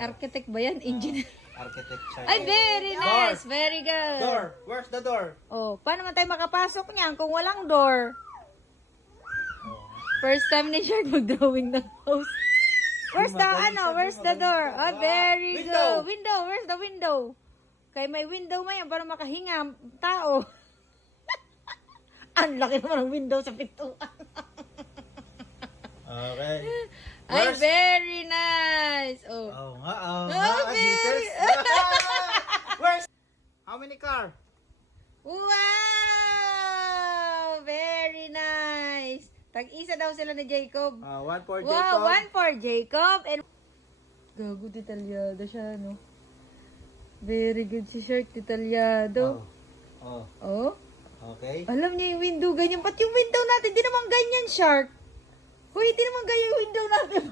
Architect ba yan? Engineer? Architecture. Ay, very nice. Very good. Door. Where's the door? Oh, paano man tayo makapasok niyan kung walang door? First time ni Shark mag-drawing ng house. Where's the door? Oh, very good. Window. Where's the window? Kay may window man yan para makahinga tao. Ang laki naman ng window sa pintuan. Okay. Ay, very nice. Oh. Oh, nga. Oh, Oh, very. Where's? How many car? Wow! Very nice. Tag-isa daw sila ni Jacob. One for Wow, Jacob. one for Jacob. And gago, detalyado siya, no? Very good si Shark, detalyado. Oh. Oh? Okay. Alam niya yung window ganyan. Ba't yung window natin? Di naman ganyan, Shark. Hoy, di naman ganyan yung window natin.